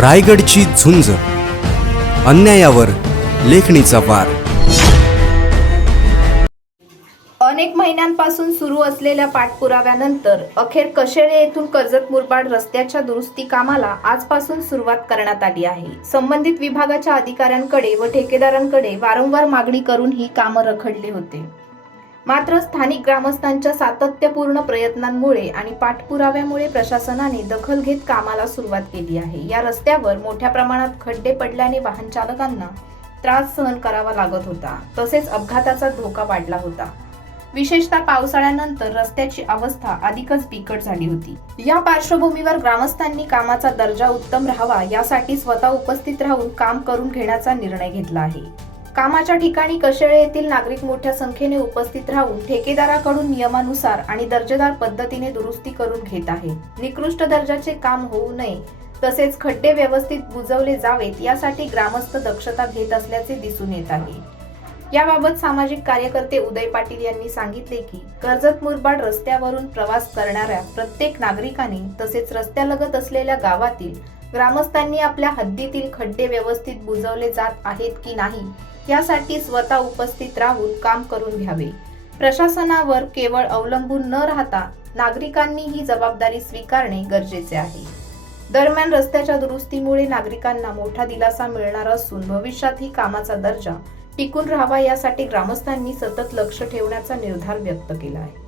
रायगडची झुंज, अन्यायावर लेखणीचा वार. अनेक महिन्यांपासून सुरू असलेल्या पाठपुराव्यानंतर अखेर कशेळे येथून कर्जत मुरबाड रस्त्याच्या दुरुस्ती कामाला आजपासून सुरुवात करण्यात आली आहे. संबंधित विभागाच्या अधिकाऱ्यांकडे व ठेकेदारांकडे वारंवार मागणी करून ही कामं रखडली होते. मात्र स्थानिक ग्रामस्थांच्या सातत्यपूर्ण प्रयत्नांमुळे आणि पाठपुराव्यामुळे प्रशासनाने दखल घेत कामाला सुरुवात केली आहे. या रस्त्यावर मोठ्या प्रमाणात खड्डे पडल्याने वाहन चालकांना त्रास सहन करावा लागत होता. तसेच अपघाताचा धोका वाढला होता. विशेषतः पावसाळ्यानंतर रस्त्याची अवस्था अधिकच बिकट झाली होती. या पार्श्वभूमीवर ग्रामस्थांनी कामाचा दर्जा उत्तम राहावा यासाठी स्वतः उपस्थित राहून काम करून घेण्याचा निर्णय घेतला आहे. कामाच्या ठिकाणी कशेळे येथील नागरिक मोठ्या संख्येने उपस्थित राहून ठेकेदाराकडून नियमानुसार आणि दर्जेदार पद्धतीने दुरुस्ती करून घेत आहेत. निकृष्ट दर्जाचे काम होऊ नये तसेच खड्डे व्यवस्थित बुजवले जावेत यासाठी ग्रामस्थ दक्षता घेत असल्याचे दिसून येत आहे. याबाबत सामाजिक कार्यकर्ते उदय पाटील यांनी सांगितले की कर्जत मुरबाड रस्त्यावरून प्रवास करणाऱ्या प्रत्येक नागरिकाने तसेच रस्त्यालगत असलेल्या गावातील ग्रामस्थांनी आपल्या हद्दीतील खड्डे व्यवस्थित बुजवले जात आहेत की नाही यासाठी स्वतः उपस्थित राहून काम करून घ्यावे. प्रशासनावर केवळ अवलंबून न राहता नागरिकांनी ही जबाबदारी स्वीकारणे गरजेचे आहे. दरम्यान रस्त्याच्या दुरुस्तीमुळे नागरिकांना मोठा दिलासा मिळणार असून भविष्यातही कामाचा दर्जा टिकून राहावा यासाठी ग्रामस्थांनी सतत लक्ष ठेवण्याचा निर्धार व्यक्त केला आहे.